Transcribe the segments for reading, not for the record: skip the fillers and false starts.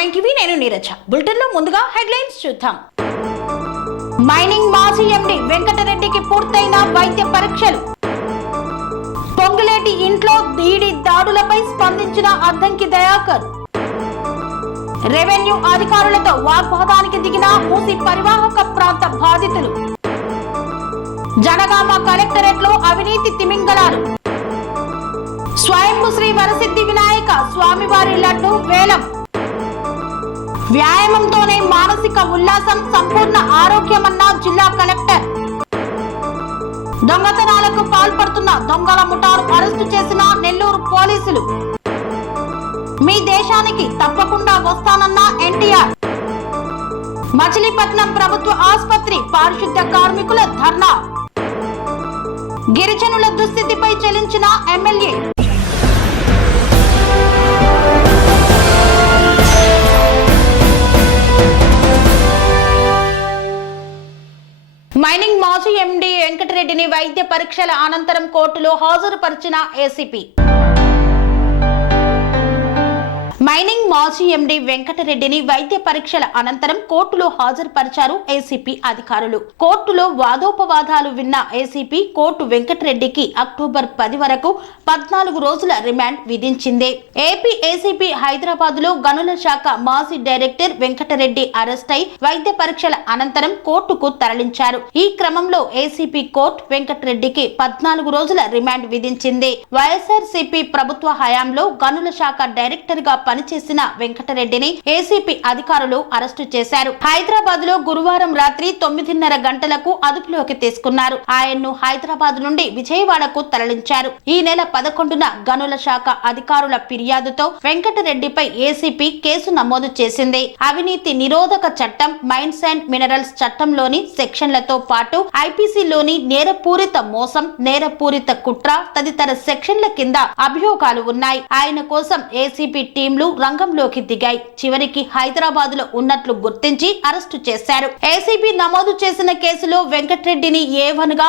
R9 TV నేను Neeraja. Bulletin లో ముందుగా హెడ్లైన్స్ చూద్దాం. మైనింగ్ మాజీ ఎండి వెంకటరెడ్డికి పూర్తయిన వైద్య పరీక్షలు. పొంగులేటి ఇంట్లో ఈడీ దాడులపై స్పందించిన అద్దంకి దయాకర్. రెవెన్యూ అధికారులతో వాగ్వాదానికి దిగిన మూసి పరివాహక ప్రాంత బాధితులు. జనగామ కలెక్టరేట్ లో అవినీతి తిమింగలాలు. స్వయంభూ శ్రీ వరసిద్ధి వినాయక స్వామివారి లడ్డు వేలం. వ్యాయామంతోనే మానసిక ఉల్లాసం, సంపూర్ణ ఆరోగ్యమన్న జిల్లా కలెక్టర్. దొంగతనాలకు పాల్పడుతున్న దొంగల ముఠాను అరెస్టు చేసిన నెల్లూరు పోలీసులు. మీ దేశానికి తప్పకుండా వస్తానన్న ఎన్టీఆర్. మచిలీపట్నం ప్రభుత్వ ఆసుపత్రి పారిశుద్ధ్య కార్మికుల ధర్నా. గిరిజనుల దుస్థితిపై చెల్లించిన ఎమ్మెల్యే. మైనింగ్ మాజీ ఎండీ వెంకటరెడ్డిని వైద్య పరీక్షల అనంతరం కోర్టులో హాజరుపరిచిన ఏసీపీ. మైనింగ్ మాజీ ఎండీ వెంకటరెడ్డిని వైద్య పరీక్షల అనంతరం కోర్టులో హాజరుపరిచారు ఏసీపీ అధికారులు. కోర్టులో వాదోపవాదాలు విన్న ఏసీపీ కోర్టు వెంకటరెడ్డికి అక్టోబర్ 10 వరకు 14 రోజుల రిమాండ్ విధించింది. ఏపీ ఏసీపీ హైదరాబాద్ లో గనుల శాఖ మాజీ డైరెక్టర్ వెంకటరెడ్డి అరెస్ట్ అయి వైద్య పరీక్షల అనంతరం కోర్టుకు తరలించారు. ఈ క్రమంలో ఏసీపీ కోర్టు వెంకటరెడ్డికి 14 రోజుల రిమాండ్ విధించింది. వైఎస్ఆర్సీపీ ప్రభుత్వ హయాంలో గనుల శాఖ డైరెక్టర్ గా పనిచేసిన వెంకటరెడ్డిని ఏసీపీ అధికారులు అరెస్టు చేశారు. హైదరాబాద్ లో గురువారం రాత్రి 9:30 గంటలకు అదుపులోకి తీసుకున్నారు. ఆయన్ను హైదరాబాద్ నుండి విజయవాడకు తరలించారు. ఈ నెల 11న గనుల శాఖ అధికారుల ఫిర్యాదుతో వెంకటరెడ్డిపై ఏసీపీ కేసు నమోదు చేసింది. అవినీతి నిరోధక చట్టం, మైన్స్ అండ్ మినరల్స్ చట్టంలోని సెక్షన్లతో పాటు ఐపీసీలోని నేరపూరిత మోసం, నేరపూరిత కుట్ర తదితర సెక్షన్ల కింద అభియోగాలు ఉన్నాయి. ఆయన కోసం ఏసీపీ టీంలు రంగంలోకి దిగాయి. చివరికి హైదరాబాద్ లో ఉన్నట్లు గుర్తించి అరెస్టు చేశారు. ఏసీబీ నమోదు చేసిన కేసులో వెంకటరెడ్డిని A1 గా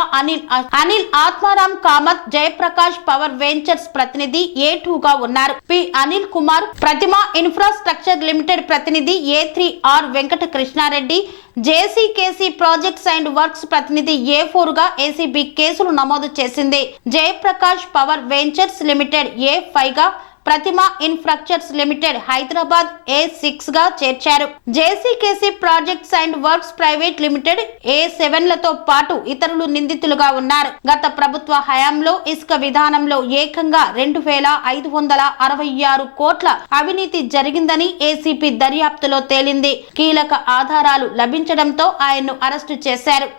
అనిల్ ఆత్మారాం కామత్, జయప్రకాష్ పవర్ వెంచర్స్ ప్రతినిధి A2 గా ఉన్నారు. P Anil Kumar, Pratima infrastructure limited ప్రతినిధి A3 R Venkata Krishnareddy, JCKC projects and works ప్రతినిధి A4 గా ఏసీబీ కేసులు నమోదు చేసింది. Jayaprakash power ventures limited A5 గా, ప్రతిమ ఇన్ఫ్రాస్ట్రక్చర్స్ లిమిటెడ్ హైదరాబాద్ A6 గా చేర్చారు. JCKC projects and works private limited A7 లతో పాటు ఇతరులు నిందితులుగా ఉన్నారు. గత ప్రభుత్వ హయాంలో ఇసుక విధానంలో ఏకంగా 2,566 కోట్ల అవినీతి జరిగిందని ఏసీపీ దర్యాప్తులో తేలింది. కీలక ఆధారాలు లభించడంతో ఆయన్ను అరెస్టు చేశారు.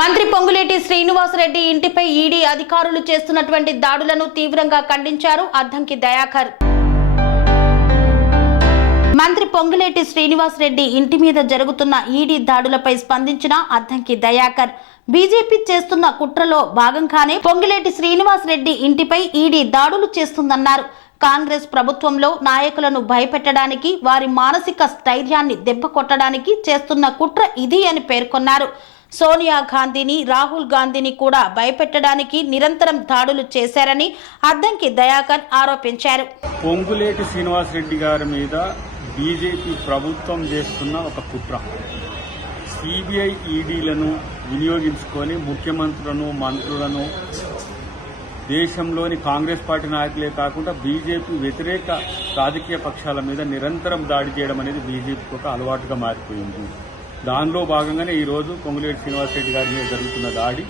మంత్రి పొంగులేటి శ్రీనివాసరెడ్డి ఇంటిపై ఈడీ అధికారులు చేస్తున్నటువంటి దాడులను తీవ్రంగా ఖండించారు అద్దంకి దయాకర్. మంత్రి పొంగులేటి శ్రీనివాసరెడ్డి ఇంటి మీద జరుగుతున్న ఈడీ దాడులపై స్పందించిన అద్దంకి దయాకర్, బీజేపీ చేస్తున్న కుట్రలో భాగంగానే పొంగులేటి శ్రీనివాసరెడ్డి ఇంటిపై ఈడీ దాడులు చేస్తుందన్నారు. కాంగ్రెస్ ప్రభుత్వంలో నాయకులను భయపెట్టడానికి, వారి మానసిక స్థైర్యాన్ని దెబ్బకొట్టడానికి చేస్తున్న కుట్ర ఇది అని పేర్కొన్నారు. సోనియా గాంధీని, రాహుల్ గాంధీని కూడా భయపెట్టడానికి నిరంతరం దాడులు చేశారని అద్దంకి దయాకర్ ఆరోపించారు. పొంగులేటి శ్రీనివాసరెడ్డి గారి మీద బీజేపీ ప్రభుత్వం చేస్తున్న ఒక కుట్ర, సిబిఐ ఈడీలను వినియోగించుకొని ముఖ్యమంత్రులను, మంత్రులను దేశంలోని కాంగ్రెస్ పార్టీ నాయకులే కాకుండా బీజేపీ వ్యతిరేక రాజకీయ పక్షాల మీద నిరంతరం దాడి చేయడం అనేది బీజేపీకి ఒక అలవాటుగా మారిపోయింది. దానిలో భాగంగానే ఈరోజు పొంగులేటి శ్రీనివాసరెడ్డి గారి మీద జరుగుతున్న దాడి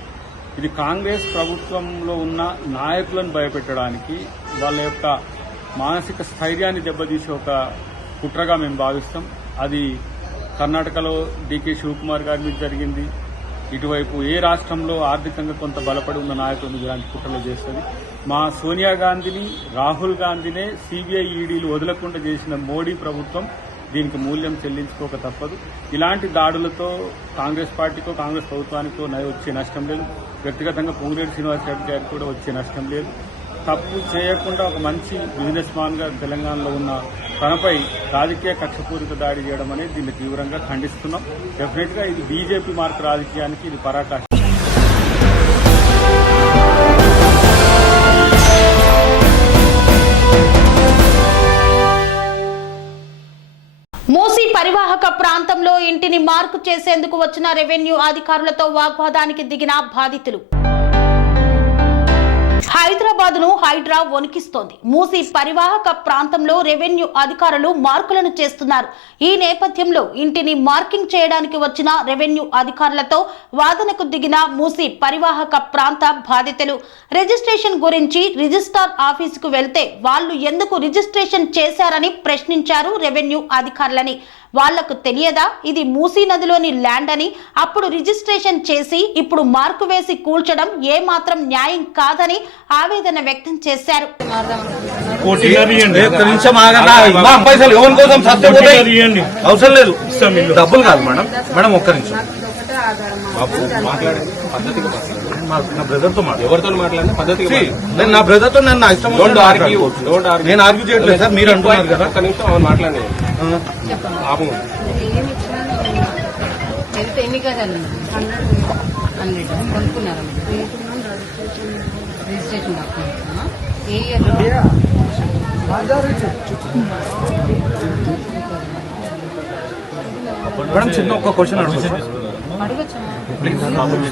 ఇది కాంగ్రెస్ ప్రభుత్వంలో ఉన్న నాయకులను భయపెట్టడానికి, వాళ్ళ యొక్క మానసిక స్థైర్యాన్ని దెబ్బతీసే ఒక కుట్రగా మేము భావిస్తాం. అది కర్ణాటకలో డీకే శివకుమార్ గారి మీద జరిగింది. ఇటువైపు ఏ రాష్ట్రంలో ఆర్థికంగా కొంత బలపడి ఉన్న నాయకులను ఇలాంటి కుట్రలు చేస్తుంది. మా సోనియా గాంధీని, రాహుల్ గాంధీనే సిబిఐ ఈడీలు వదలకుండా చేసిన మోడీ ప్రభుత్వం దీనికి మూల్యం చెల్లించుకోక తప్పదు. ఇలాంటి దాడులతో కాంగ్రెస్ పార్టీకో కాంగ్రెస్ ప్రభుత్వానికో వచ్చే నష్టం లేదు. వ్యక్తిగతంగా పొంగులేటి శ్రీనివాసరెడ్డి గారికి కూడా వచ్చే నష్టం లేదు. తప్పు చేయకుండా ఒక మంచి బిజినెస్ మ్యాన్ గా తెలంగాణలో ఉన్న తనపై రాజకీయ కక్షపూరిత దాడి చేయడం అనేది దీన్ని తీవ్రంగా ఖండిస్తున్నాం. డెఫినెట్ గా ఇది బీజేపీ మార్క్ రాజకీయానికి ఇది పరాకాష్ఠ. మూసీ పరివాహక ప్రాంతంలో ఇంటిని మార్కు చేసేందుకు వచ్చిన రెవెన్యూ అధికారులతో వాగ్వాదానికి దిగిన బాధితులు. హైదరాబాద్ ను హైడ్రా వణికిస్తోంది. మూసీ పరివాహక ప్రాంతంలో రెవెన్యూ అధికారులు మార్కులను చేస్తున్నారు. ఈ నేపథ్యంలో ఇంటిని మార్కింగ్ చేయడానికి వచ్చిన రెవెన్యూ అధికారులతో వాదనకు దిగిన మూసీ పరివాహక ప్రాంత బాధితులు. రిజిస్ట్రేషన్ గురించి రిజిస్ట్రార్ ఆఫీసుకు వెళ్తే వాళ్ళు ఎందుకు రిజిస్ట్రేషన్ చేశారని ప్రశ్నించారు రెవెన్యూ అధికారులని. వాళ్లకు తెలియదా ఇది మూసీ నదిలోని ల్యాండ్ అని? అప్పుడు రిజిస్ట్రేషన్ చేసి ఇప్పుడు మార్కు వేసి కూల్చడం ఏమాత్రం న్యాయం కాదని ఆవేదన వ్యక్తం చేశారు. అవసరం లేదు, డబ్బులు కాదు మేడం. మేడం ఒక్క నిమిషం, నా బ్రదర్ తో ఎవరితో మాట్లాడిన పద్ధతి నేను నా బ్రదర్ తో నేను నా ఇష్టం నేను ఆర్గ్యూ చేయట్లేదు సార్. మీరు అంటున్నారు కదా, ఒక్క నిమిషం అవును మాట్లాడే ఎన్ని గదాలు 100 కొనుక్కున్నారు. రిజిస్ట్రేషన్ డాక్యుమెంట్స్ ఏ ఇయర్? మేడం చిన్న ఒక్క క్వశ్చన్ అడుగుతాను. అడగచ్చా?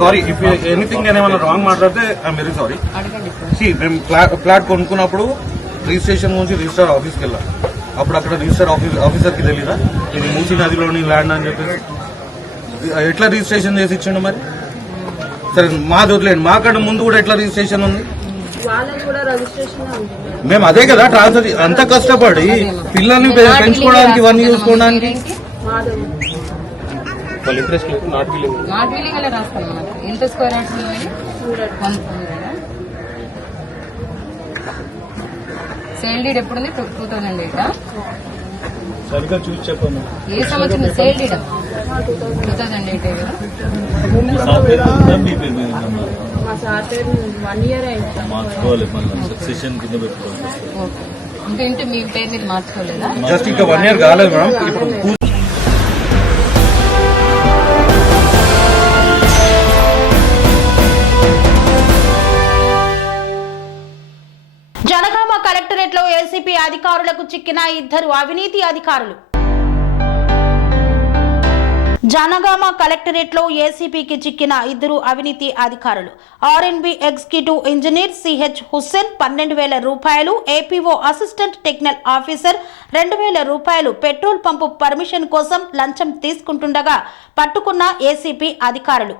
సారీ ఇఫ్ ఎనీథింగ్ నేను ఏమైనా రాంగ్ మాట్లాడితే ఐఎమ్ వెరీ సారీ. అడగండి. మేము ఫ్లాట్ కొనుక్కున్నప్పుడు రిజిస్ట్రేషన్ గురించి రిజిస్టర్ ఆఫీస్కి వెళ్ళాం. అప్పుడు అక్కడ రిజిస్టర్ ఆఫీసర్ కి తెలీదా ఇది మూసీ నదిలోని ల్యాండ్ అని చెప్పేసి? ఎట్లా రిజిస్ట్రేషన్ చేసి ఇచ్చిండు మరి? సరే మాది వదిలేండి, మాకన్నా ముందు కూడా ఎట్లా రిజిస్ట్రేషన్ ఉంది? మేము అదే కదా ట్రాన్స్ఫర్ అంత కష్టపడి పిల్లల్ని పెంచుకోవడానికి ఇవన్నీ చూసుకోవడానికి. నాట్ బిల్లింగ్ అలా రాస్తాం. ఎంత స్క్వేర్ యార్డ్స్? సేల్ డీడ్ ఎప్పుడు ఉంది? 2008. సరిగ్గా చూసి చెప్పండి. ఏ సంవత్సరం సేల్ డీడ్? 2008 కదా. అంటే మీ పేరు మీరు మార్చుకోలేదా? జస్ట్ ఇంకా 1 year కాలేదు మేడం. ఇప్పుడు జనగామ కలెక్టరేట్ లో ఏసీపీ అధికారులకు చిక్కిన 2 అవినీతి అధికారులు. జనగామ కలెక్టరేట్ లో ఏసీపీకి చిక్కిన 2 అవినీతి అధికారులు. RNB executive engineer CH Hussain 12,000 రూపాయలు, ఏపీఓ అసిస్టెంట్ టెక్నికల్ ఆఫీసర్ 2,000 రూపాయలు పెట్రోల్ పంపు పర్మిషన్ కోసం లంచం తీసుకుంటుండగా పట్టుకున్న ఏసీపీ అధికారులు.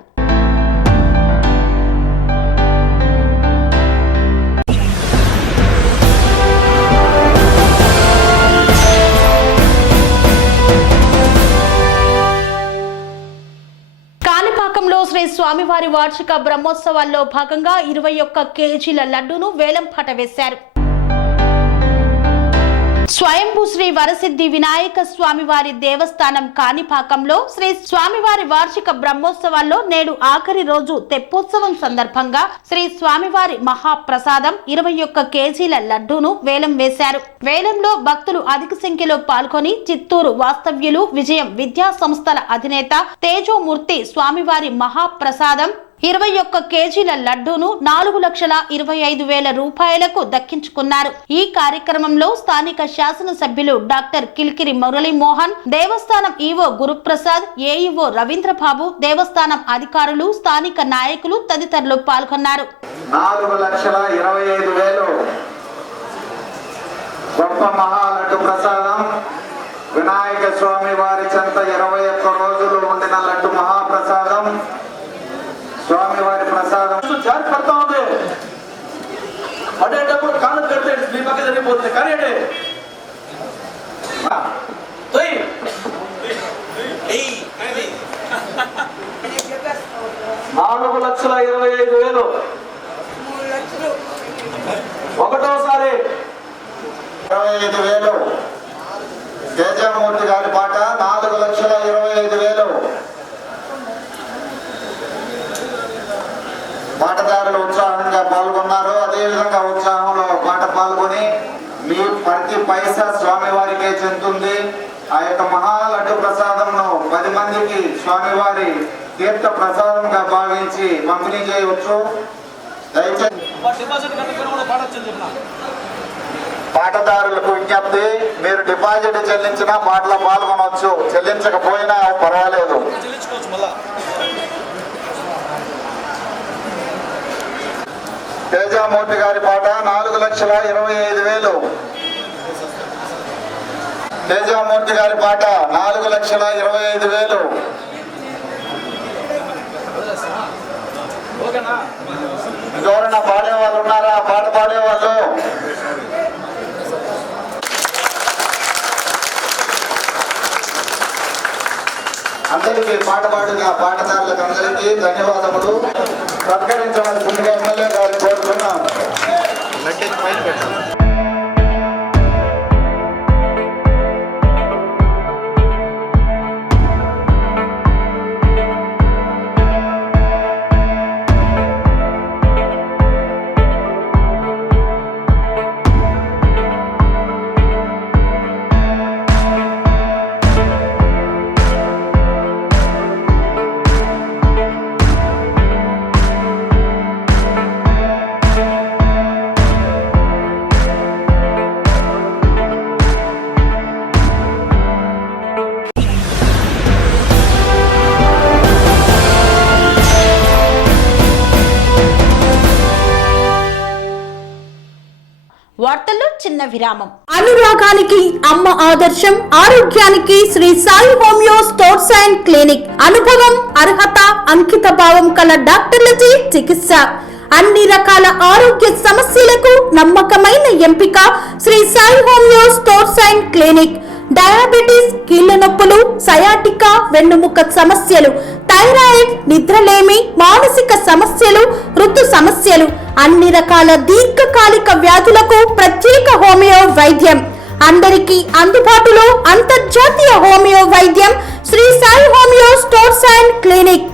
శ్రీ స్వామివారి వార్షిక బ్రహ్మోత్సవాల్లో భాగంగా 21 కేజీల లడ్డూను వేలంపాట వేశారు. స్వయంభూ శ్రీ వరసిద్ధి వినాయక స్వామివారి దేవస్థానం కాణిపాకంలో శ్రీ స్వామివారి వార్షిక బ్రహ్మోత్సవాల్లో నేడు ఆఖరి రోజు తెప్పోత్సవం సందర్భంగా శ్రీ స్వామివారి మహాప్రసాదం 21 కేజీల లడ్డూను వేలం వేశారు. వేలంలో భక్తులు అధిక సంఖ్యలో పాల్గొని చిత్తూరు వాస్తవ్యులు విజయం విద్యా సంస్థల అధినేత తేజోమూర్తి స్వామివారి మహాప్రసాదం 21 కేజీల లడ్డూను 4,25,000 రూపాయలకు దక్కించుకున్నారు. ఈ కార్యక్రమంలో స్థానిక శాసనసభ్యులు డాక్టర్ కిల్కిరి మురళీమోహన్, దేవస్థానం ఈవో గురుప్రసాద్, ఏఈఓ రవీంద్రబాబు, దేవస్థానం అధికారులు, స్థానిక నాయకులు తదితరులు పాల్గొన్నారు. 4,25,000 గొప్ప మహాలడ్డు ప్రసాదం వినాయక స్వామి వారి చెంత 21 రోజులు ఉండిన లడ్డు మహాప్రసాదం స్వామి వారి ప్రసాదం జారి పడతా ఉంది పడేటప్పుడు కాళ్ళు కడితే మీ పక్క జరిగిపోతుంది కానీ 4,25,000 ఒకటోసారి 25,000 తేజమూర్తి గారి పాట 4,25,000 పాటదారులు ఉత్సాహంగా పాల్గొన్నారు. అదేవిధంగా ఉత్సాహంలో పాట పాల్గొని మీ ప్రతి పైసా స్వామివారికే చెందుతుంది. ఆ యొక్క మహాలడ్డు ప్రసాదంను 10 మందికి స్వామివారి తీర్థ ప్రసాదంగా భావించి పంపిణీ చేయవచ్చు. దయచేసి డిపాజిట్ కట్టుకుని కూడా పాడొచ్చని చెప్పిన పాటదారులకు విజ్ఞప్తి, మీరు డిపాజిట్ చెల్లించినా పాటలో పాల్గొనవచ్చు, చెల్లించకపోయినా పర్వాలేదు. చెల్లించుకోవచ్చు. మళ్ళా తేజమూర్తి గారి పాట 4,25,000. తేజమూర్తి గారి పాట 4,25,000. ఓకేనా? ఎవరైనా పాడే వాళ్ళు ఉన్నారా? పాట పాడేవాళ్ళు అందరికీ పాట పాడిన పాటదారులకు అందరికీ ధన్యవాదములు. సత్కరించవలసిందిగా ఎమ్మెల్యే గారిని కోరుతున్నాం. వార్తల్లో చిన్న విరామం. అనురాగానికి అమ్మ ఆదర్శం, ఆరోగ్యానికి Shri Sai homeo stores and clinic. అనుభవం, అర్హత, అంకిత భావం కల డాక్టర్లచే చికిత్స. అన్ని రకాల ఆరోగ్య సమస్యలకు నమ్మకమైన ఎంపిక Shri Sai homeo stores and clinic. Diabetes, కీళ్ల నొప్పులు, సయాటికా, వెన్నుముక సమస్యలు, థైరాయిడ్, నిద్రలేమి, మానసిక సమస్యలు, ఋతు సమస్యలు, అన్ని రకాల దీర్ఘకాలిక వ్యాధులకు ప్రత్యేక హోమియో వైద్యం. అందరికీ అందుబాటులో అంతర్జాతీయ హోమియో వైద్యం Shri Sai homeo stores and clinic.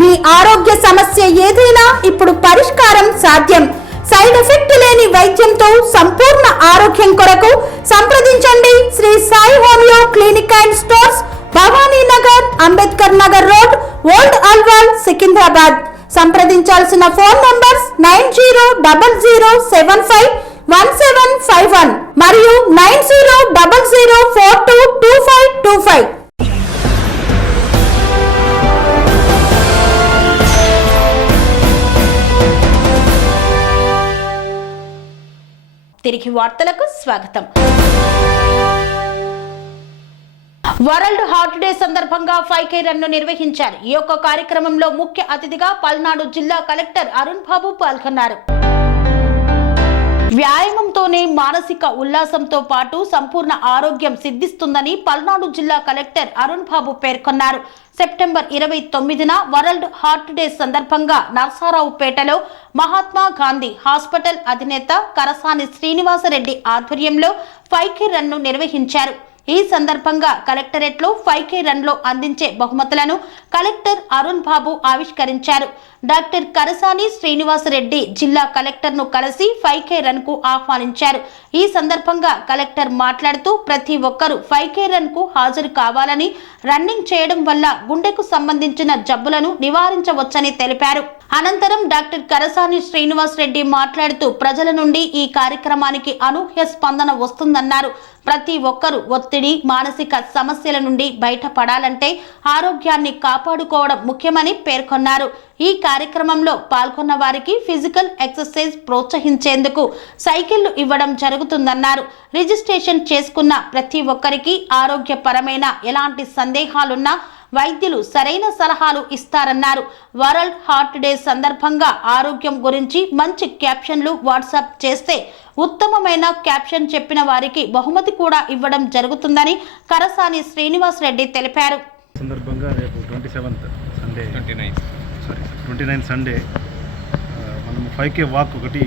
మీ ఆరోగ్య సమస్య ఏదైనా ఇప్పుడు పరిష్కారం సాధ్యం. సైడ్ ఎఫెక్ట్ లేని వైద్యంతో సంపూర్ణ ఆరోగ్యం కొరకు సంప్రదించండి Shri Sai homeo clinic and stores, Bhavani Nagar, Ambedkar Nagar road, old Alwal, Secunderabad. సంప్రదించాల్సిన ఫోన్ నంబర్స్ 9000751751 మరియు 9000422525. తిరిగి వార్తలకు స్వాగతం. వరల్డ్ హార్ట్ డే సందర్భంగా 5K రన్ను నిర్వహించారు. ఈ యొక్క కార్యక్రమంలో ముఖ్య అతిథిగా పల్నాడు జిల్లా కలెక్టర్ అరుణ్ బాబు పాల్గొన్నారు. వ్యాయామంతోనే మానసిక ఉల్లాసంతో పాటు సంపూర్ణ ఆరోగ్యం సిద్ధిస్తుందని పల్నాడు జిల్లా కలెక్టర్ అరుణ్ బాబు పేర్కొన్నారు. సెప్టెంబర్ 29న వరల్డ్ హార్ట్ డే సందర్భంగా నర్సారావుపేటలో మహాత్మా గాంధీ హాస్పిటల్ అధినేత కరసాని శ్రీనివాసరెడ్డి ఆధ్వర్యంలో 5K రన్ను నిర్వహించారు. ఈ సందర్భంగా కలెక్టరేట్ లో 5K రన్ లో అందించే బహుమతులను కలెక్టర్ అరుణ్ బాబు ఆవిష్కరించారు. డాక్టర్ కరసాని శ్రీనివాసరెడ్డి జిల్లా కలెక్టర్ ను కలిసి 5K రన్ కు ఆహ్వానించారు. ఈ సందర్భంగా కలెక్టర్ మాట్లాడుతూ ప్రతి ఒక్కరూ 5K రన్ కు హాజరు కావాలని, రన్నింగ్ చేయడం వల్ల గుండెకు సంబంధించిన జబ్బులను నివారించవచ్చని తెలిపారు. అనంతరం డాక్టర్ కరసాని శ్రీనివాసరెడ్డి మాట్లాడుతూ ప్రజల నుండి ఈ కార్యక్రమానికి అనూహ్య స్పందన వస్తుందన్నారు. ప్రతి ఒక్కరూ ఒత్తిడి, మానసిక సమస్యల నుండి బయటపడాలంటే ఆరోగ్యాన్ని కాపాడుకోవడం ముఖ్యమని పేర్కొన్నారు. ఈ కార్యక్రమంలో పాల్గొన్న వారికి ఫిజికల్ ఎక్సర్సైజ్ ప్రోత్సహించేందుకు సైకిళ్లు ఇవ్వడం జరుగుతుందన్నారు. రిజిస్ట్రేషన్ చేసుకున్న ప్రతి ఒక్కరికి ఆరోగ్యపరమైన ఎలాంటి సందేహాలున్నా వైద్యులు సరైన సలహాలు ఇస్తారన్నారు. వరల్డ్ హార్ట్ డే సందర్భంగా ఆరోగ్యం గురించి మంచి క్యాప్షన్లు వాట్సాప్ చేస్తే ఉత్తమమైన క్యాప్షన్ చెప్పిన వారికి బహుమతి కూడా ఇవ్వడం జరుగుతుందని కరసాని శ్రీనివాస్ రెడ్డి తెలిపారు. సందర్భంగా రేపు 29 సండే మనం 5K వాక్ ఒకటి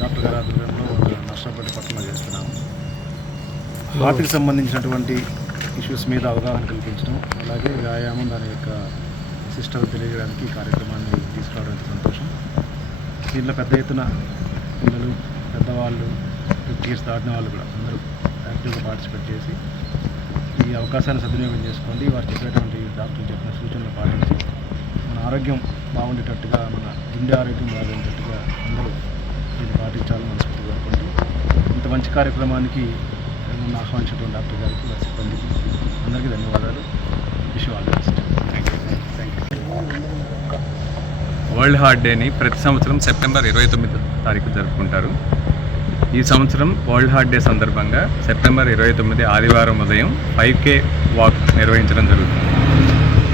డాక్టర్ గారి ఆధ్వర్యంలో నర్సాపేట పట్టణంలో చేస్తున్నాము. హార్ట్కి సంబంధించినటువంటి ఇష్యూస్ మీద అవగాహన కల్పించడం, అలాగే వ్యాయామం దాని యొక్క విశిష్టత తెలియజేయడానికి ఈ కార్యక్రమాన్ని తీసుకురావడం సంతోషం. దీంట్లో పెద్ద ఎత్తున పిల్లలు, పెద్దవాళ్ళు, 50 years దాటిన వాళ్ళు కూడా అందరూ యాక్టివ్గా పార్టిసిపేట్ చేసి ఈ అవకాశాన్ని సద్వినియోగం చేసుకోండి. వారు చెప్పేటువంటి డాక్టర్లు చెప్పిన సూచనలు పాటించి మన ఆరోగ్యం బాగుండేటట్టుగా, మన గుండె ఆరోగ్యం బాగుండేటట్టుగా అందరూ దీన్ని పాటించాలని మనస్ఫూర్తిగా కోరుకుంటూ ఇంత మంచి కార్యక్రమానికి నన్ను ఆహ్వానించినటువంటి డాక్టర్ గారికి, వారి సిబ్బందికి అందరికీ ధన్యవాదాలు. Wish all the best. Thank you. World heart డేని ప్రతి సంవత్సరం సెప్టెంబర్ 29 తారీఖు జరుపుకుంటారు. ఈ సంవత్సరం వరల్డ్ హార్ట్ డే సందర్భంగా సెప్టెంబర్ 29 ఆదివారం ఉదయం 5K వాక్ నిర్వహించడం జరుగుతుంది.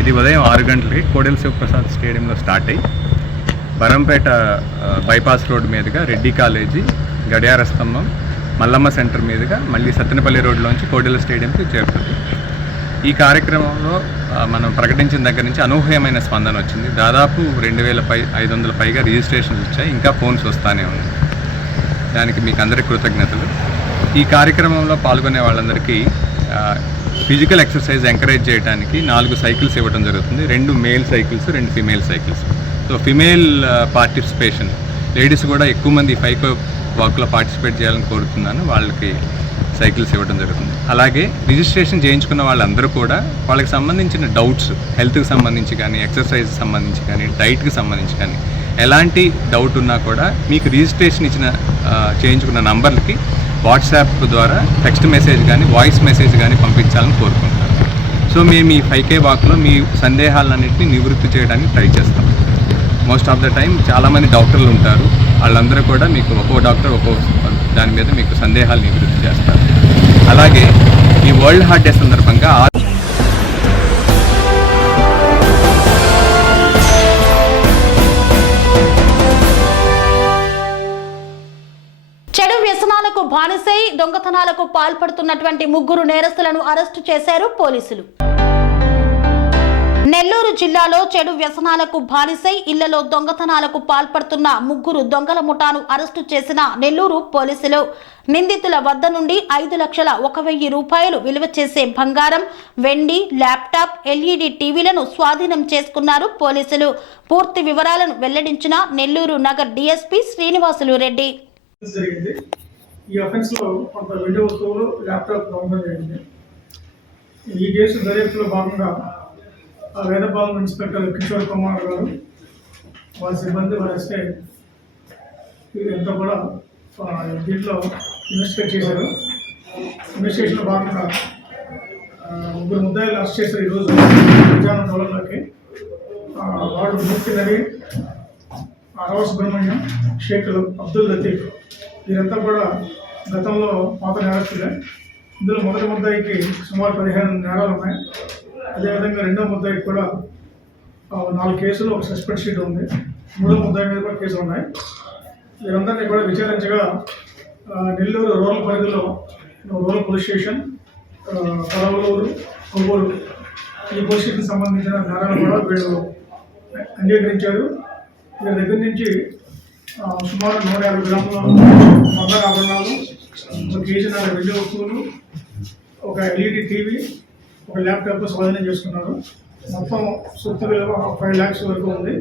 ఇది ఉదయం 6 గంటలకి కోడెల శివప్రసాద్ స్టేడియంలో స్టార్ట్ అయ్యి బరంపేట బైపాస్ రోడ్ మీదుగా రెడ్డి కాలేజీ, గడియార స్తంభం, మల్లమ్మ సెంటర్ మీదుగా మళ్ళీ సత్తెనపల్లి రోడ్లోంచి కోడెల స్టేడియంకి చేరుతుంది. ఈ కార్యక్రమంలో మనం ప్రకటించిన దగ్గర నుంచి అనూహ్యమైన స్పందన వచ్చింది. దాదాపు 2500 పైగా రిజిస్ట్రేషన్స్ వచ్చాయి. ఇంకా ఫోన్స్ వస్తూనే ఉన్నాయి. దానికి మీకు అందరికీ కృతజ్ఞతలు. ఈ కార్యక్రమంలో పాల్గొనే వాళ్ళందరికీ ఫిజికల్ ఎక్సర్సైజ్ ఎంకరేజ్ చేయడానికి 4 సైకిల్స్ ఇవ్వడం జరుగుతుంది. 2 male cycles, 2 female cycles. So female participation, ladies కూడా ఎక్కువ మంది 5K వాక్లో పార్టిసిపేట్ చేయాలని కోరుతున్నాను. వాళ్ళకి సైకిల్స్ ఇవ్వడం జరుగుతుంది. అలాగే రిజిస్ట్రేషన్ చేయించుకున్న వాళ్ళందరూ కూడా వాళ్ళకి సంబంధించిన డౌట్స్, హెల్త్కి సంబంధించి కానీ, ఎక్సర్సైజ్ సంబంధించి కానీ, డైట్కి సంబంధించి కానీ ఎలాంటి డౌట్ ఉన్నా కూడా మీకు రిజిస్ట్రేషన్ చేయించుకున్న నంబర్లకి వాట్సాప్ ద్వారా టెక్స్ట్ మెసేజ్ కానీ, వాయిస్ మెసేజ్ కానీ పంపించాలని కోరుకుంటున్నాను. సో మేము ఈ 5K వాక్లో మీ సందేహాలన్నింటినీ నివృత్తి చేయడానికి ట్రై చేస్తాం. మోస్ట్ ఆఫ్ ద టైం చాలామంది డాక్టర్లు ఉంటారు. వాళ్ళందరూ కూడా మీకు ఒక్కో డాక్టర్ ఒక్కో దాని మీద మీకు సందేహాలు నివృత్తి చేస్తారు. అలాగే ఈ వరల్డ్ హార్ట్ డే సందర్భంగా చెడు వ్యసనాలకు బానిసై దొంగతనాలకు పాల్పడుతున్నటువంటి 3 నేరస్తులను అరెస్టు చేశారు పోలీసులు. నెల్లూరు జిల్లాలో చెడు వ్యసనాలకు బానిసై ఇళ్లలో దొంగతనాలకు పాల్పడుతున్న 3 దొంగల ముఠాను అరెస్టు చేసిన నెల్లూరు పోలీసులు నిందితుల వద్ద నుండి 5,01,000 రూపాయలు విలువ చేసే బంగారం, వెండి, ల్యాప్టాప్, LED టీవీలను స్వాధీనం చేసుకున్నారు పోలీసులు. పూర్తి వివరాలను వెల్లడించిన నెల్లూరు నగర్ DSP శ్రీనివాసులు రెడ్డి. ఈ అఫెన్స్ లో కొంత వెండి వస్తువులు, ల్యాప్టాప్ దొంగతనం జరిగింది. ఈ కేసు దర్యాప్తులో భాగంగా వేదపాలెం ఇన్స్పెక్టర్ కిషోర్ కుమార్ గారు, వారి సిబ్బంది, వారి ఎస్ఐ ఇదంతా కూడా దీంట్లో ఇన్వెస్టిగేట్ చేశారు. ఇన్వెస్టిగేషన్లో భాగంగా 3 ముద్దాయిలు అరెస్ట్ చేశారు. ఈరోజు మధ్యాహ్నం 12 వాడు మూర్తి నవి, అరవ సుబ్రహ్మణ్యం, షేక్ అబ్దుల్ లతీఫ్ వీరంతా కూడా గతంలో పాత నేరస్తులే. ఇందులో మొదటి ముద్దాయికి సుమారు 15 నేరాలు ఉన్నాయి. అదేవిధంగా రెండో ముద్దాయికి కూడా 4 కేసులు, ఒక సస్పెండ్ షీట్ ఉంది. మూడో ముద్దాయి మీద కూడా కేసులు ఉన్నాయి. వీరందరినీ కూడా విచారించగా నెల్లూరు రూరల్ పరిధిలో రూరల్ పోలీస్ స్టేషన్, పరవలూరు, కొవ్వూరు ఈ పోలీస్ స్టేషన్కి సంబంధించిన నేరాలు కూడా వీళ్ళు అంగీకరించారు. వీరి దగ్గర నుంచి సుమారు 150 గ్రాముల బంగారు ఆభరణాలు, 1 కేజీన్నర వెండి వస్తువులు, ఒక LED టీవీ, ఒక ల్యాప్టాప్ స్వాధీనం చేసుకున్నారు. మొత్తం సొత్తు విలువ 5 lakhs వరకు ఉంది.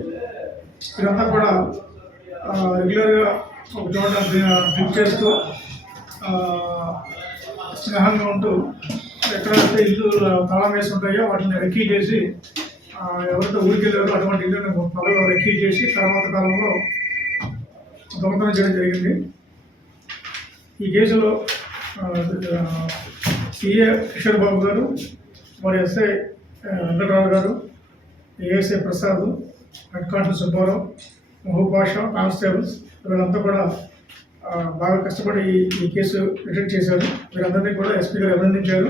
వీరంతా కూడా రెగ్యులర్గా ఒక చోట డ్రింక్ చేస్తూ స్నేహంగా ఉంటూ ఎక్కడైతే ఇల్లు తాళం వేసి ఉంటాయో వాటిని రెక్కీ చేసి ఎవరైతే ఊరికి వెళ్ళారో అటువంటి ఇల్లుని త్వరగా రెక్కీ చేసి తర్వాత కాలంలో దొంగతనం చేయడం జరిగింది. ఈ కేసులో సిఏ కిషోర్ బాబు గారు, వారి ఎస్ఐ వెంకటరావు గారు, ASI Prasad, head constable Subbarao, Mahaboob Basha, constables వీళ్ళంతా కూడా బాగా కష్టపడి ఈ కేసు డిటెక్ట్ చేశారు. వీరందరినీ కూడా ఎస్పీ గారు అభినందించారు.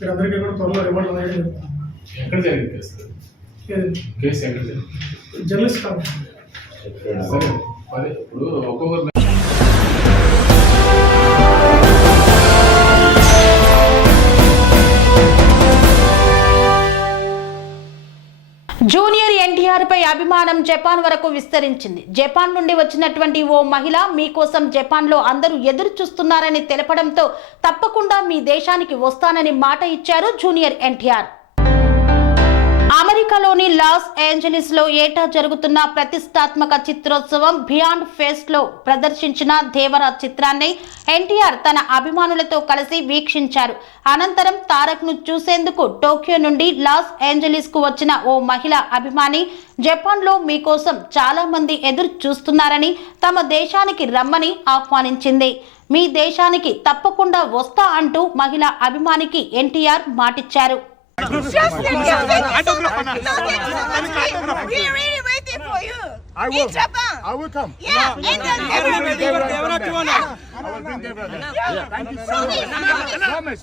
వీరందరికీ కూడా త్వరలో రివార్డు అనేది జర్నలిస్ట్ కాదు. జూనియర్ ఎన్టీఆర్ పై అభిమానం జపాన్ వరకు విస్తరించింది. జపాన్ నుండి వచ్చినటువంటి ఓ మహిళ మీకోసం జపాన్ లో అందరూ ఎదురు చూస్తున్నారని తెలపడంతో తప్పకుండా మీ దేశానికి వస్తానని మాట ఇచ్చారు జూనియర్ ఎన్టీఆర్. అమెరికాలోని లాస్ ఏంజలీస్ లో ఏటా జరుగుతున్న ప్రతిష్టాత్మక చిత్రోత్సవం బియాండ్ ఫేస్ లో ప్రదర్శించిన దేవరా చిత్రాన్ని ఎన్టీఆర్ తన అభిమానులతో కలిసి వీక్షించారు. అనంతరం తారక్ ను చూసేందుకు టోక్యో నుండి లాస్ ఏంజలీస్ కు వచ్చిన ఓ మహిళా అభిమాని జపాన్ లో మీకోసం చాలా మంది ఎదురు చూస్తున్నారని తమ దేశానికి రమ్మని ఆహ్వానించింది. మీ దేశానికి తప్పకుండా వస్తా అంటూ మహిళా అభిమానికి NTR మాటిచ్చారు. Just we're really waiting for you. I will. In Japan. I will come. Yeah. And then everybody. Thank you so much.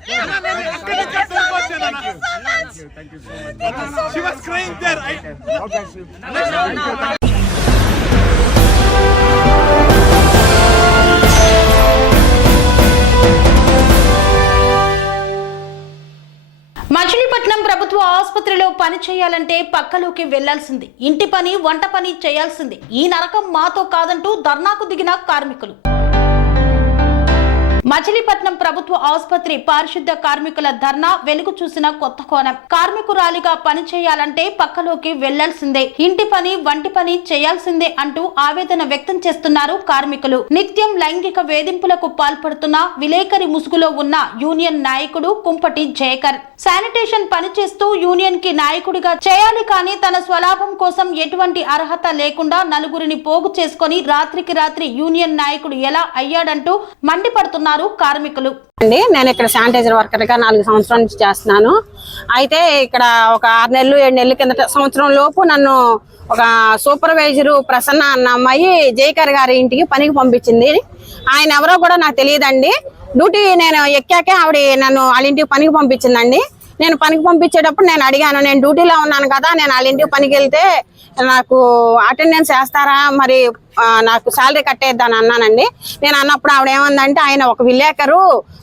Thank you so much. She was crying there. Machilipatnam ప్రభుత్వ ఆసుపత్రిలో పని చేయాలంటే పక్కలోకి వెళ్లాల్సింది, ఇంటి పని వంట పని చేయాల్సింది. ఈ నరకం మాతో కాదంటూ ధర్నాకు దిగిన కార్మికులు. మచిలీపట్నం ప్రభుత్వ ఆసుపత్రి పారిశుద్ధ కార్మికుల ధర్నా వెలుగు చూసిన కొత్త కోణం. కార్మికురాలిగా పని చేయాలంటే పక్కలోకి వెళ్లాల్సిందే, ఇంటి పని వంటి పని చేయాల్సిందే అంటూ ఆవేదన వ్యక్తం చేస్తున్నారు కార్మికులు. నిత్యం లైంగిక వేధింపులకు పాల్పడుతున్న విలేకరి ముసుగులో ఉన్న యూనియన్ నాయకుడు కుంపటి జయకర్ శానిటేషన్ పని చేస్తూ యూనియన్ కి నాయకుడిగా చేయాలి, కానీ తన స్వలాభం కోసం ఎటువంటి అర్హత లేకుండా నలుగురిని పోగు చేసుకుని రాత్రికి రాత్రి యూనియన్ నాయకుడు ఎలా అయ్యాడంటూ మండిపడుతున్నారు కార్మికులు. నేను ఇక్కడ శానిటైజర్ వర్కర్ గా 4 సంవత్సరాల నుంచి చేస్తున్నాను. అయితే ఇక్కడ ఒక 6 నెలలు 7 నెలల కిందట సంవత్సరం లోపు నన్ను ఒక సూపర్వైజరు ప్రసన్న అన్న అమ్మాయి జయకర్ గారి ఇంటికి పనికి పంపించింది. ఆయన ఎవరో కూడా నాకు తెలియదండి. డ్యూటీ నేను ఎక్కాకే ఆవిడ నన్ను వాళ్ళ ఇంటికి పనికి పంపించిందండి. నేను పనికి పంపించేటప్పుడు నేను అడిగాను, నేను డ్యూటీలో ఉన్నాను కదా, నేను వాళ్ళ ఇంటికి పనికి వెళ్తే నాకు అటెండెన్స్ వేస్తారా, మరి నాకు శాలరీ కట్టేద్దాని అన్నానండి. నేను అన్నప్పుడు ఆవిడ ఏమందంటే, ఆయన ఒక విలేకరు,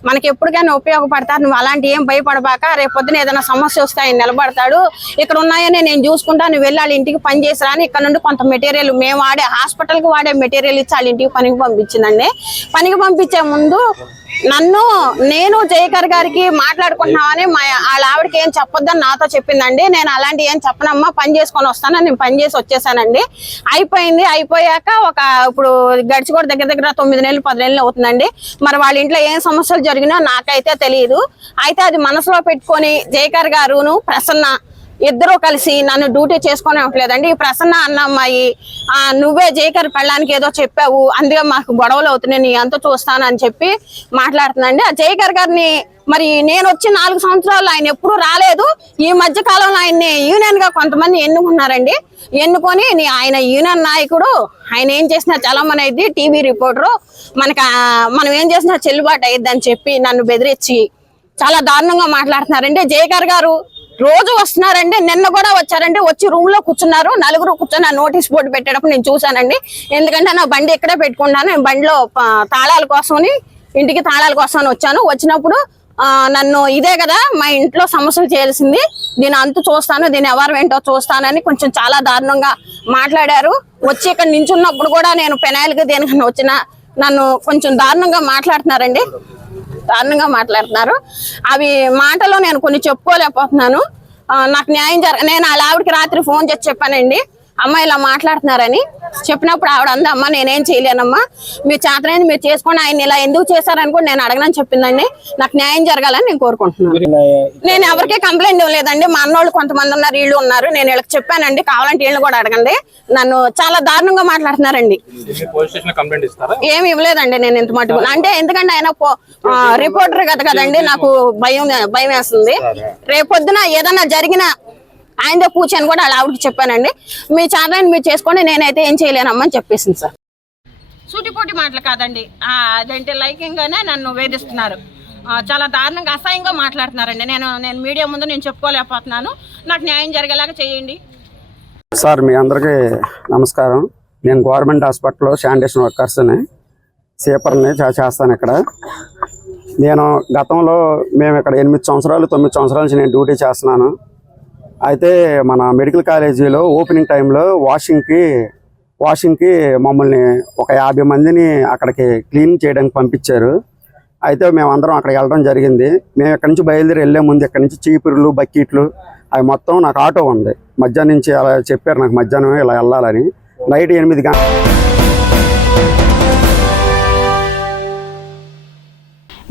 మనకి ఎప్పటికైనా ఉపయోగపడతారు, నువ్వు అలాంటి ఏం భయపడబాక, రేపు పొద్దున ఏదైనా సమస్య వస్తే ఆయన నిలబడతాడు, ఇక్కడ ఉన్నాయని నేను చూసుకుంటా, నువ్వు వెళ్ళి వాళ్ళ ఇంటికి పని చేసిరా అని ఇక్కడ నుండి కొంత మెటీరియల్ మేము వాడే హాస్పిటల్కి వాడే మెటీరియల్ ఇచ్చి వాళ్ళ ఇంటికి పనికి పంపించిందండి. పనికి పంపించే ముందు నేను జయకర్ గారికి మాట్లాడుకుంటున్నామని వాళ్ళ ఆవిడకి ఏం చెప్పొద్దని నాతో చెప్పిందండి. నేను అలాంటి ఏం చెప్పనమ్మా, పని చేసుకొని వస్తానని నేను పని చేసి వచ్చేసానండి. అయిపోయింది. అయిపోయాక ఇప్పుడు గడిచి కూడా దగ్గర 9 నెలలు 10 నెలలు అవుతుందండి. మరి వాళ్ళ ఇంట్లో ఏం సమస్యలు జరిగినా నాకైతే తెలియదు. అయితే అది మనసులో పెట్టుకొని జయకర్ గారును ప్రసన్న ఇద్దరూ కలిసి నన్ను డ్యూటీ చేసుకొని ఇవ్వట్లేదండి. ఈ ప్రసన్న అన్న అమ్మాయి నువ్వే జయకర్ పెళ్ళానికి ఏదో చెప్పావు, అందుకే మాకు గొడవలు అవుతున్నాయి, నీ అంత చూస్తాను అని చెప్పి మాట్లాడుతుందండి. ఆ జయకర్ గారిని మరి నేను వచ్చి 4 సంవత్సరాలు ఆయన ఎప్పుడు రాలేదు. ఈ మధ్య కాలంలో ఆయన్ని యూనియన్ గా కొంతమంది ఎన్నుకున్నారండి. ఎన్నుకొని ఆయన యూనియన్ నాయకుడు, ఆయన ఏం చేసినా చలమని అయింది, టీవీ రిపోర్టరు, మనం ఏం చేసినా చెల్లుబాటు అయ్యిద్ది అని చెప్పి నన్ను బెదిరించి చాలా దారుణంగా మాట్లాడుతున్నారండి. జయకర్ గారు రోజు వస్తున్నారండి. నిన్న కూడా వచ్చారండి. వచ్చి రూమ్ లో కూర్చున్నారు. 4 కూర్చొని నోటీస్ బోర్డు పెట్టేటప్పుడు నేను చూశానండి. ఎందుకంటే నా బండి ఇక్కడే పెట్టుకున్నాను. నేను బండిలో తాళాల కోసమని, ఇంటికి తాళాల కోసమని వచ్చాను. వచ్చినప్పుడు నన్ను ఇదే కదా మా ఇంట్లో సమస్యలు చేయాల్సింది, దీని అంతు చూస్తాను, దీని ఎవరు ఏంటో చూస్తానని కొంచెం చాలా దారుణంగా మాట్లాడారు. వచ్చి ఇక్కడ నించున్నప్పుడు కూడా నేను పెనాయిల్కి దేనికన్నా వచ్చినా నన్ను కొంచెం దారుణంగా మాట్లాడుతున్నారండి. దారుణంగా మాట్లాడుతున్నారు. అవి మాటలో నేను కొన్ని చెప్పుకోలేకపోతున్నాను. నాకు న్యాయం నేను వాళ్ళ ఆవిడకి రాత్రి ఫోన్ చేసి చెప్పానండి, అమ్మ ఇలా మాట్లాడుతున్నారని. చెప్పినప్పుడు ఆవిడ అంది, అమ్మ నేనేం చేయలేనమ్మా, మీరు చేతనైంది మీరు చేసుకోండి, ఆయన ఇలా ఎందుకు చేశారని కూడా నేను అడగనని చెప్పిందండి. నాకు న్యాయం జరగాలని నేను కోరుకుంటున్నాను. నేను ఎవరికీ కంప్లైంట్ ఇవ్వలేదండి. మా అన్నోళ్ళు కొంతమంది ఉన్నారు, వీళ్ళు ఉన్నారు. నేను వీళ్ళకి చెప్పానండి, కావాలంటే వీళ్ళని కూడా అడగండి. నన్ను చాలా దారుణంగా మాట్లాడుతున్నారండి. ఏమి ఇవ్వలేదండి నేను ఇంత మటుకు. అంటే ఎందుకంటే ఆయన రిపోర్టర్ కదండి, నాకు భయం వేస్తుంది. రేపొద్దున ఏదన్నా జరిగినా ఆయనతో కూర్చొని కూడా వాళ్ళ ఆవిడకి చెప్పానండి. మీ ఛానల్ మీరు చేసుకోండి, నేనైతే ఏం చేయలేనమ్మని చెప్పేసింది సార్. సూటిపోటి మాటలు కాదండి, అదేంటి లైకింగ్గానే నన్ను వేధిస్తున్నారు. చాలా దారుణంగా అసహ్యంగా మాట్లాడుతున్నారండి. నేను మీడియా ముందు నేను చెప్పుకోలేకపోతున్నాను. నాకు న్యాయం జరిగేలాగా చేయండి సార్. మీ అందరికీ నమస్కారం. నేను గవర్నమెంట్ హాస్పిటల్లో శానిటేషన్ వర్కర్స్ని, సీపర్ని చేస్తాను ఇక్కడ. నేను గతంలో మేము ఇక్కడ 8 సంవత్సరాలు 9 సంవత్సరాల నుంచి నేను డ్యూటీ చేస్తున్నాను. అయితే మన మెడికల్ కాలేజీలో ఓపెనింగ్ టైంలో వాషింగ్కి మమ్మల్ని ఒక 50 మందిని అక్కడికి క్లీన్ చేయడానికి పంపించారు. అయితే మేమందరం అక్కడికి వెళ్ళడం జరిగింది. మేము ఇక్కడి నుంచి బయలుదేరి వెళ్ళే ముందు ఇక్కడి నుంచి చీపుర్లు, బకెట్లు అవి మొత్తం నాకు ఆటో ఉంది. మధ్యాహ్నం నుంచి అలా చెప్పారు నాకు, మధ్యాహ్నం ఇలా వెళ్ళాలని. నైట్ 8 గంటలు.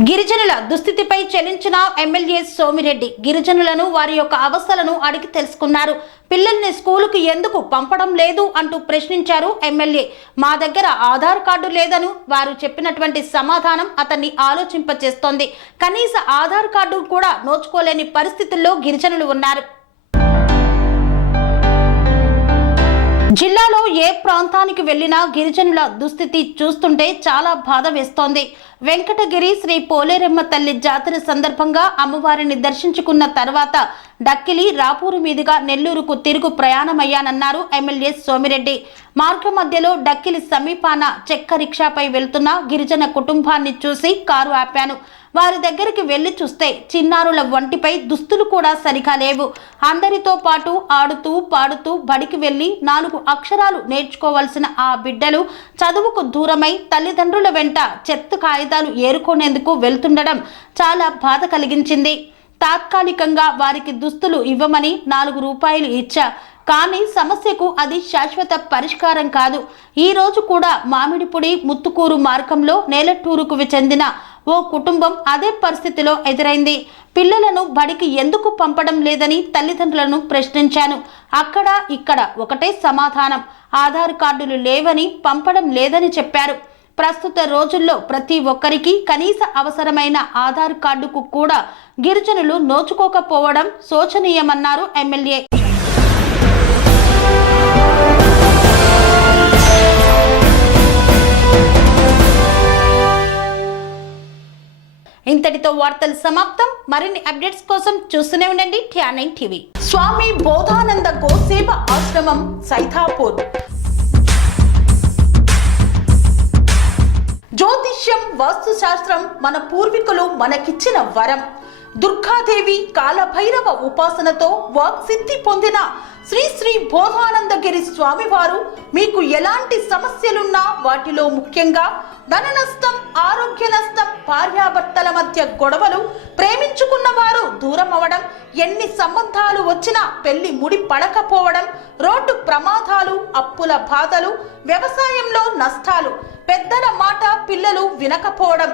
గిరిజనుల దుస్థితిపై చెల్లించిన ఎమ్మెల్యే సోమిరెడ్డి గిరిజనులను వారి యొక్క అవస్థలను అడిగి తెలుసుకున్నారు. పిల్లల్ని స్కూలుకు ఎందుకు పంపడం లేదు అంటూ ప్రశ్నించారు ఎమ్మెల్యే. మా దగ్గర ఆధార్ కార్డు లేదను వారు చెప్పినటువంటి సమాధానం అతన్ని ఆలోచింపచేస్తోంది. కనీస ఆధార్ కార్డు కూడా నోచుకోలేని పరిస్థితుల్లో గిరిజనులు ఉన్నారు. జిల్లాలో ఏ ప్రాంతానికి వెళ్లినా గిరిజనుల దుస్థితి చూస్తుంటే చాలా బాధ వేస్తోంది. వెంకటగిరి శ్రీ పోలేరమ్మ తల్లి జాతర సందర్భంగా అమ్మవారిని దర్శించుకున్న తర్వాత డక్కిలి రాపూరు మీదుగా నెల్లూరుకు తిరుగు ప్రయాణమయ్యానన్నారు ఎమ్మెల్యే సోమిరెడ్డి. మార్గ మధ్యలో డక్కిలి సమీపాన చెక్క రిక్షాపై వెళ్తున్న గిరిజన కుటుంబాన్ని చూసి కారు ఆపాను. వారి దగ్గరికి వెళ్లి చూస్తే చిన్నారుల వంటిపై దుస్తులు కూడా సరిగా లేవు. అందరితో పాటు ఆడుతూ పాడుతూ బడికి వెళ్లి 4 అక్షరాలు నేర్చుకోవాల్సిన ఆ బిడ్డలు చదువుకు దూరమై తల్లిదండ్రుల వెంట చెత్త కాగితాలు ఏరుకునేందుకు వెళ్తుండడం చాలా బాధ కలిగించింది. తాత్కాలికంగా వారికి దుస్తులు ఇవ్వమని 4 రూపాయలు ఇచ్చా. కానీ సమస్యకు అది శాశ్వత పరిష్కారం కాదు. ఈ రోజు కూడా మామిడిపుడి ముత్తుకూరు మార్గంలో నేలటూరుకు చెందిన ఓ కుటుంబం అదే పరిస్థితిలో ఎదురైంది. పిల్లలను బడికి ఎందుకు పంపడం లేదని తల్లిదండ్రులను ప్రశ్నించాను. అక్కడ ఇక్కడ ఒకటే సమాధానం, ఆధార్ కార్డులు లేవని పంపడం లేదని చెప్పారు. ప్రస్తుత రోజుల్లో ప్రతి ఒక్కరికి కనీస అవసరమైన ఆధార్ కార్డుకు కూడా గిరిజనులు నోచుకోకపోవడం శోచనీయమన్నారు ఎమ్మెల్యే. ఇంతటితో వార్తలు సమాప్తం. మరిన్ని అప్డేట్స్ కోసం చూస్తూనే ఉండండి TR9 టీవీ. స్వామి బోధానంద గోసేవ ఆశ్రమం సైథాపూర్. జ్యోతిష్యం, వాస్తుశాస్త్రం మన పూర్వీకులు మనకిచ్చిన వరం. దుర్గాదేవి, కాలభైరవ ఉపాసనతో వాక్సిద్ధి పొందిన శ్రీ శ్రీ బోధానందగిరి స్వామివారు మీకు ఎలాంటి సమస్యలున్నా, వాటిలో ముఖ్యంగా ధన నష్టం, ఆరోగ్య నష్టం, భార్యాభర్తల మధ్య గొడవలు, ప్రేమించుకున్న వారు దూరం అవడం, ఎన్ని సంబంధాలు వచ్చినా పెళ్లి ముడి పడకపోవడం, రోడ్డు ప్రమాదాలు, అప్పుల బాధలు, వ్యవసాయంలో నష్టాలు, పెద్దల మాట పిల్లలు వినకపోవడం,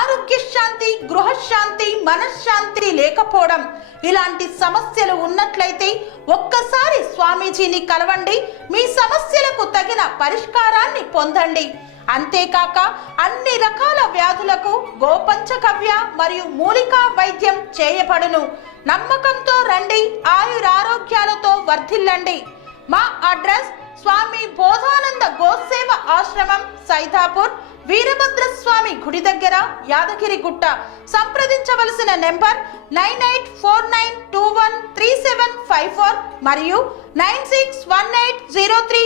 ఆరోగ్య శాంతి, గృహశాంతి, మనశ్శాంతి లేకపోవడం, ఇలాంటి సమస్యలు ఉన్నట్లయితే ఒక్కసారి స్వామీజీని కలవండి. మీ సమస్యలకు తగిన పరిష్కారాన్ని పొందండి. అంతేకాక అన్ని రకాల వ్యాధులకు గోపంచకవ్య మరియు మూలికా వైద్యం చేయబడును. నమ్మకంతో రండి, ఆయురారోగ్యాలతో వర్ధిల్లండి. మా అడ్రస్ స్వామి బోధానంద గోసేవ ఆశ్రమం, సైథాపూర్, వీరభద్రస్వామి గుడి దగ్గర, యాదగిరిగుట్ట. సంప్రదించవలసిన నెంబర్ 9849213754 మరియు 961803